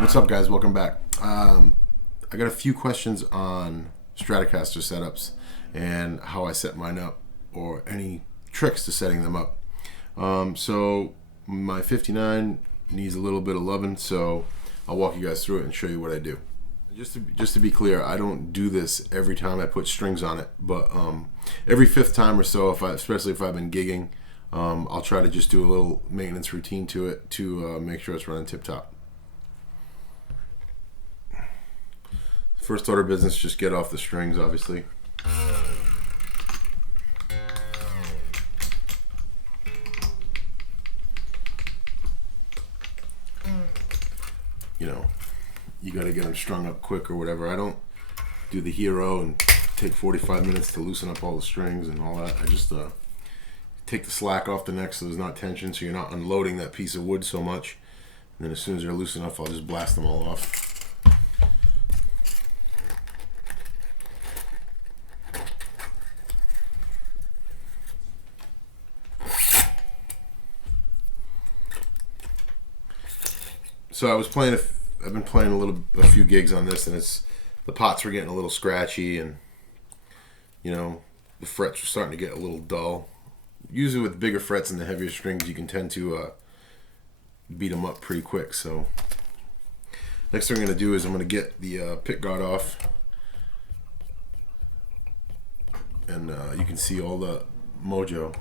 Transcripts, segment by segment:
What's up, guys? Welcome back. I got a few questions on Stratocaster setups and how I set mine up, or any tricks to setting them up. So my 59 needs a little bit of loving, so I'll walk you guys through it and show you what I do. Just to be clear, I don't do this every time I put strings on it, but every fifth time or so, especially if I've been gigging, I'll try to just do a little maintenance routine to it to make sure it's running tip-top. First order of business, just get off the strings, obviously. You know, you got to get them strung up quick or whatever. I don't do the hero and take 45 minutes to loosen up all the strings and all that. I just take the slack off the neck so there's not tension, so you're not unloading that piece of wood so much. And then as soon as they're loose enough, I'll just blast them all off. So I've been playing a few gigs on this, and the pots were getting a little scratchy, and you know, the frets were starting to get a little dull. Usually with bigger frets and the heavier strings, you can tend to beat them up pretty quick. So next thing I'm going to do is I'm going to get the pickguard off, and you can see all the mojo.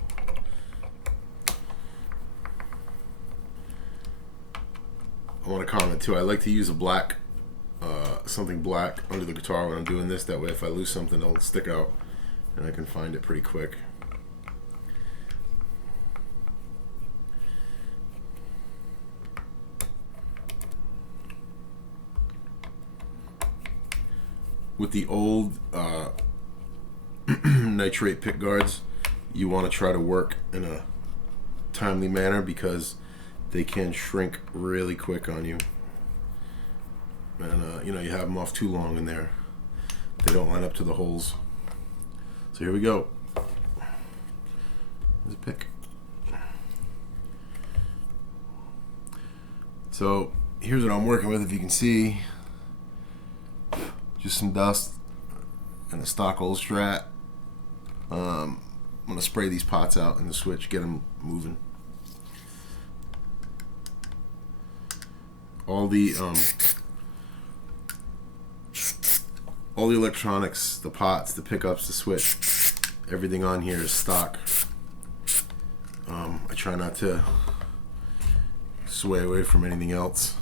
I want to comment too, I like to use a black, something black under the guitar when I'm doing this. That way if I lose something, it'll stick out and I can find it pretty quick. With the old nitrate pick guards, you want to try to work in a timely manner because they can shrink really quick on you, and you know, you have them off too long in there, they don't line up to the holes. So here we go. There's a pick. So here's what I'm working with. If you can see, just some dust and a stock old Strat. I'm gonna spray these pots out in the switch, get them moving. All the electronics, the pots, the pickups, the switch, everything on here is stock. I try not to sway away from anything else.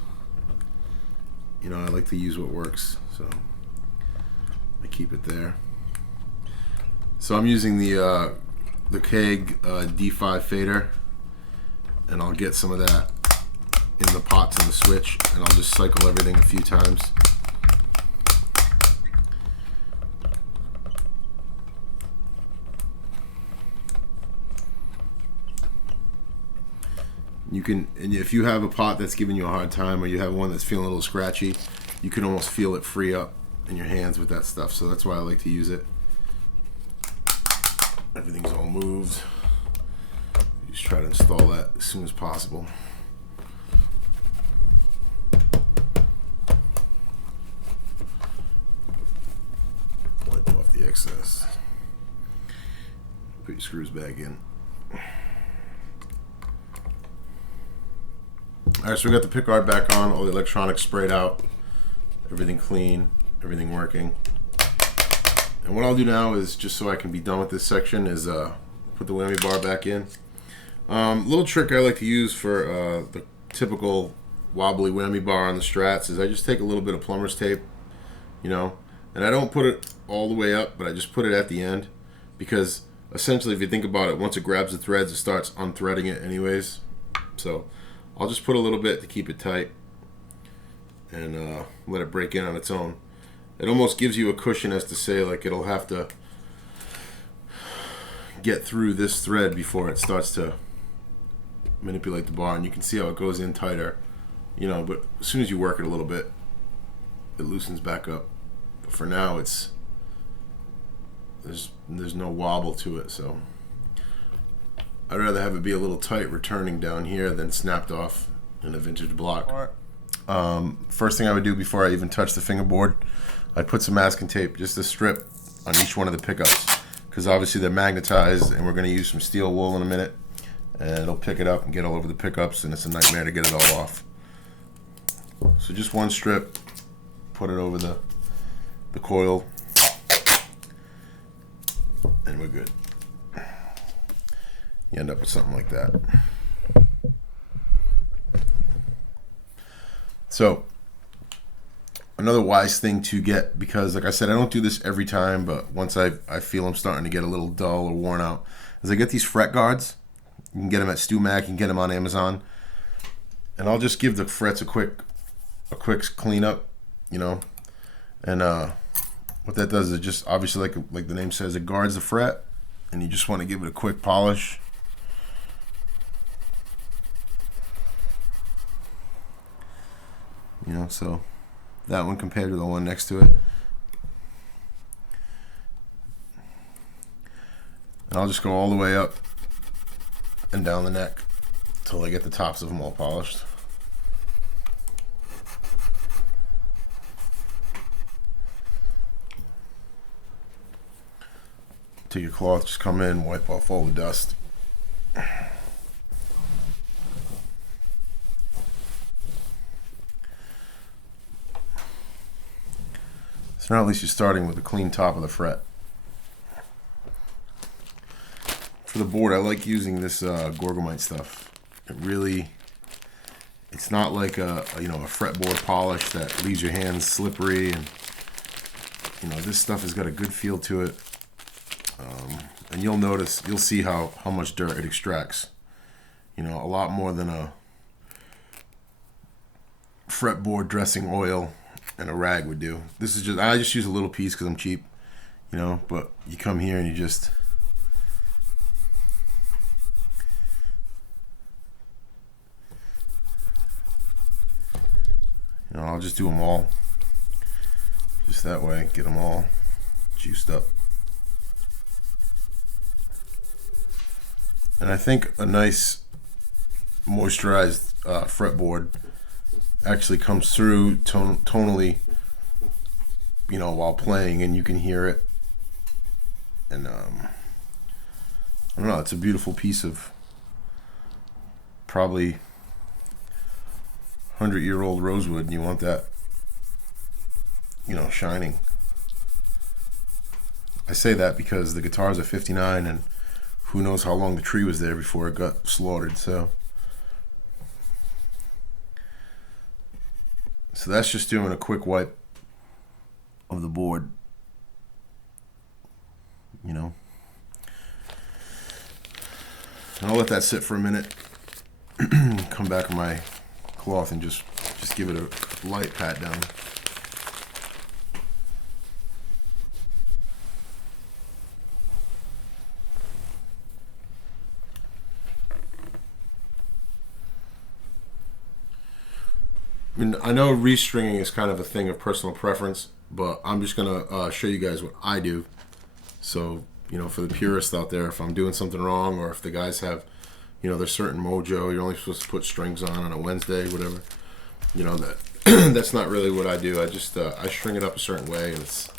You know, I like to use what works, so I keep it there. So I'm using the Keg D5 fader, and I'll get some of that in the pots and the switch, and I'll just cycle everything a few times. You can, and if you have a pot that's giving you a hard time, or you have one that's feeling a little scratchy, you can almost feel it free up in your hands with that stuff. So that's why I like to use it. Everything's all moved. You just try to install that as soon as possible. Excess. Put your screws back in. Alright, so we got the pickguard back on, all the electronics sprayed out, everything clean, everything working. And what I'll do now is, just so I can be done with this section, is put the whammy bar back in. Little trick I like to use for the typical wobbly whammy bar on the Strats is I just take a little bit of plumber's tape, you know, and I don't put it all the way up, but I just put it at the end, because essentially, if you think about it, once it grabs the threads, it starts unthreading it anyways. So I'll just put a little bit to keep it tight, and let it break in on its own. It almost gives you a cushion, as to say, like, it'll have to get through this thread before it starts to manipulate the bar, and you can see how it goes in tighter, you know, but as soon as you work it a little bit, it loosens back up. But for now, there's no wobble to it, so I'd rather have it be a little tight returning down here than snapped off in a vintage block. First thing I would do before I even touch the fingerboard, I'd put some masking tape, just a strip, on each one of the pickups, because obviously they're magnetized, and we're going to use some steel wool in a minute, and it'll pick it up and get all over the pickups, and it's a nightmare to get it all off. So just one strip, put it over the coil, and we're good. You end up with something like that. So another wise thing to get, because like I said, I don't do this every time, but once I feel I'm starting to get a little dull or worn out, is I get these fret guards. You can get them at StewMac, you can get them on Amazon, and I'll just give the frets a quick cleanup, you know. And what that does is it just, obviously, like the name says, it guards the fret, and you just want to give it a quick polish. You know, so that one compared to the one next to it. And I'll just go all the way up and down the neck until I get the tops of them all polished. Take your cloth, just come in, wipe off all the dust. So now at least you're starting with a clean top of the fret. For the board, I like using this Gorgomite stuff. It's not like a fretboard polish that leaves your hands slippery, and this stuff has got a good feel to it. And you'll see how much dirt it extracts. A lot more than a fretboard dressing oil and a rag would do. I just use a little piece because I'm cheap, but you come here and you just I'll just do them all just that way, get them all juiced up. And I think a nice moisturized fretboard actually comes through tonally, while playing, and you can hear it. And I don't know, it's a beautiful piece of probably 100-year-old rosewood, and you want that, shining. I say that because the guitars are 59, and who knows how long the tree was there before it got slaughtered. So that's just doing a quick wipe of the board, And I'll let that sit for a minute. Come back with my cloth and just give it a light pat down. I know restringing is kind of a thing of personal preference, but I'm just gonna show you guys what I do. So, for the purists out there, if I'm doing something wrong, or if the guys have, there's certain mojo, you're only supposed to put strings on a Wednesday, whatever. That that's not really what I do. I just I string it up a certain way, and it's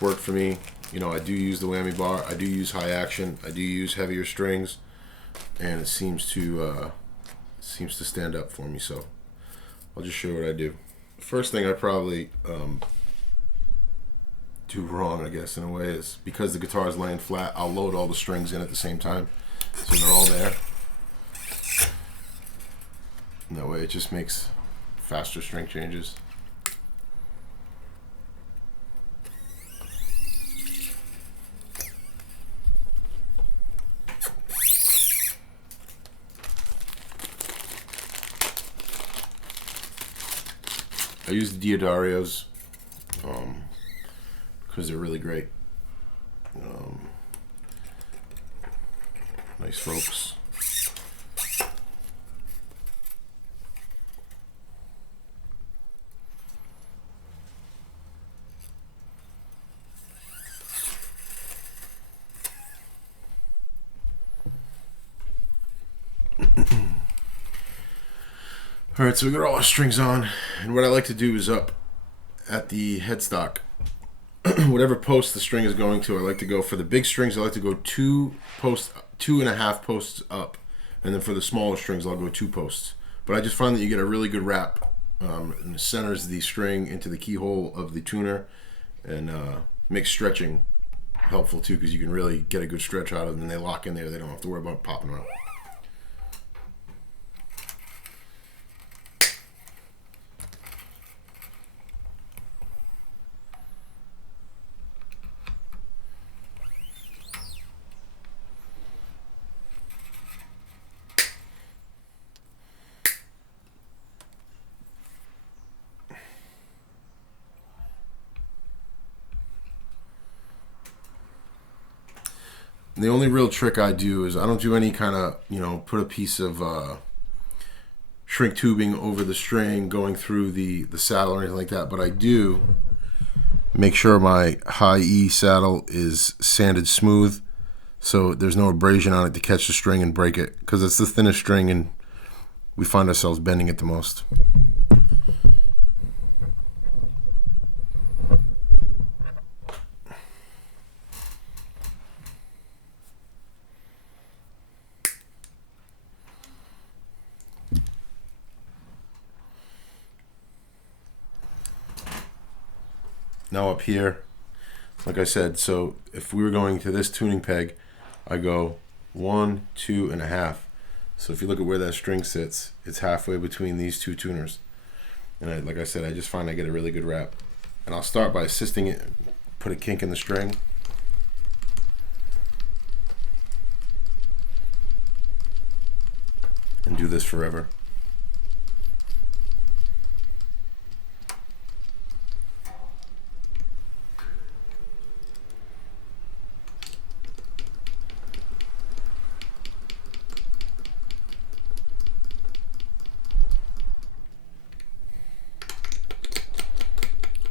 worked for me. I do use the whammy bar. I do use high action. I do use heavier strings, and it seems to stand up for me. So I'll just show you what I do. First thing I probably do wrong, I guess, in a way, is because the guitar is laying flat, I'll load all the strings in at the same time, so they're all there. And that way it just makes faster string changes. I use the Diodarios because they're really great. Nice ropes. Alright, so we got all our strings on, and what I like to do is up at the headstock, whatever post the string is going to, I like to go for the big strings, I like to go 2.5 posts up, and then for the smaller strings I'll go 2 posts. But I just find that you get a really good wrap, and it centers the string into the keyhole of the tuner, and makes stretching helpful too, because you can really get a good stretch out of them and they lock in there, they don't have to worry about popping out. The only real trick I do is I don't do any kind of, put a piece of shrink tubing over the string going through the saddle or anything like that, but I do make sure my high E saddle is sanded smooth so there's no abrasion on it to catch the string and break it, because it's the thinnest string and we find ourselves bending it the most. Now up here, like I said, so if we were going to this tuning peg, I go 1, 2.5. So if you look at where that string sits, it's halfway between these two tuners. And like I said, I just find I get a really good wrap. And I'll start by assisting it, put a kink in the string. And do this forever.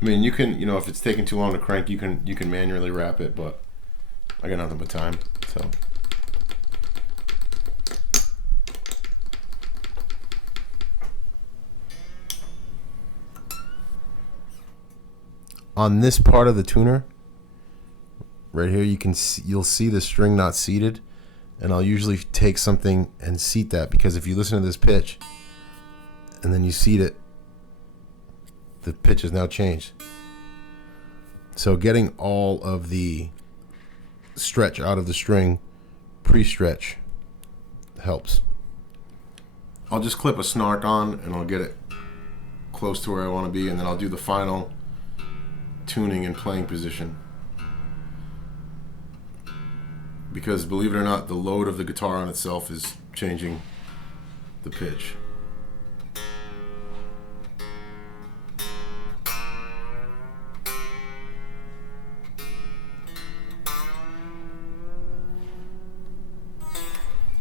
I mean, you can, if it's taking too long to crank, you can manually wrap it, but I got nothing but time, so. On this part of the tuner, right here, you'll see the string not seated, and I'll usually take something and seat that, because if you listen to this pitch and then you seat it, the pitch has now changed. So getting all of the stretch out of the string pre-stretch helps. I'll just clip a snark on and I'll get it close to where I want to be, and then I'll do the final tuning and playing position. Because believe it or not, the load of the guitar on itself is changing the pitch.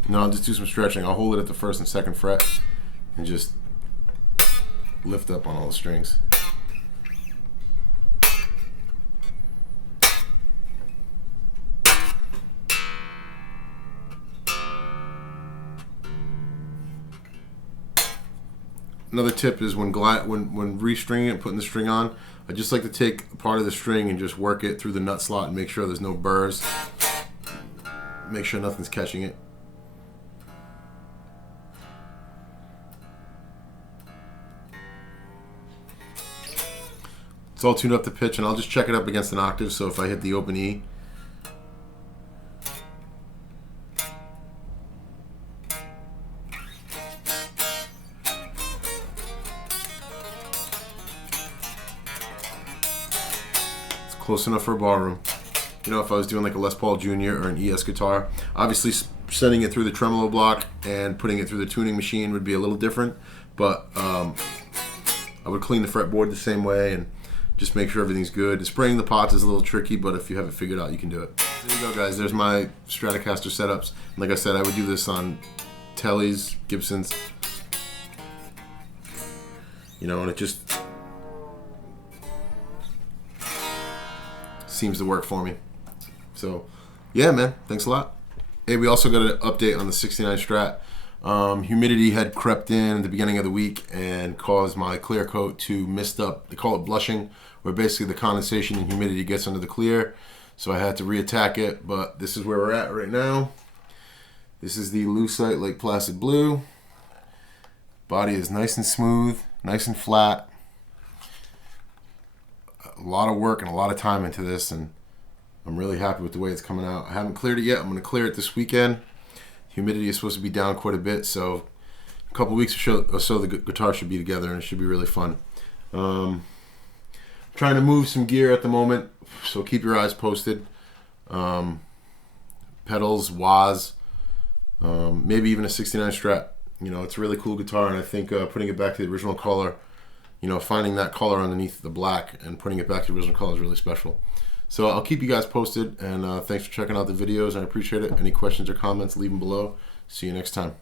Now I'll just do some stretching. I'll hold it at the 1st and 2nd fret and just lift up on all the strings. Another tip is when restringing it and putting the string on, I just like to take a part of the string and just work it through the nut slot and make sure there's no burrs. Make sure nothing's catching it. It's all tuned up to pitch, and I'll just check it up against an octave, so if I hit the open E, it's close enough for a ballroom. If I was doing like a Les Paul Jr. or an ES guitar, obviously sending it through the tremolo block and putting it through the tuning machine would be a little different, but I would clean the fretboard the same way and just make sure everything's good. Spraying the pots is a little tricky, but if you have it figured out, you can do it. There you go, guys. There's my Stratocaster setups. And like I said, I would do this on Tellys, Gibsons, and it just seems to work for me. So, yeah, man. Thanks a lot. Hey, we also got an update on the 69 Strat. Humidity had crept in at the beginning of the week and caused my clear coat to mist up. They call it blushing, where basically the condensation and humidity gets under the clear. So I had to reattack it, but this is where we're at right now. This is the Lucite Lake Placid Blue. Body is nice and smooth, nice and flat. A lot of work and a lot of time into this, and I'm really happy with the way it's coming out. I haven't cleared it yet. I'm going to clear it this weekend. Humidity is supposed to be down quite a bit, so a couple weeks or so the guitar should be together, and it should be really fun. Trying to move some gear at the moment, so keep your eyes posted. Pedals, wahs, maybe even a 69 Strat. You know, it's a really cool guitar, and I think putting it back to the original color, you know, finding that color underneath the black and putting it back to the original color is really special. So I'll keep you guys posted, and thanks for checking out the videos. I appreciate it. Any questions or comments, leave them below. See you next time.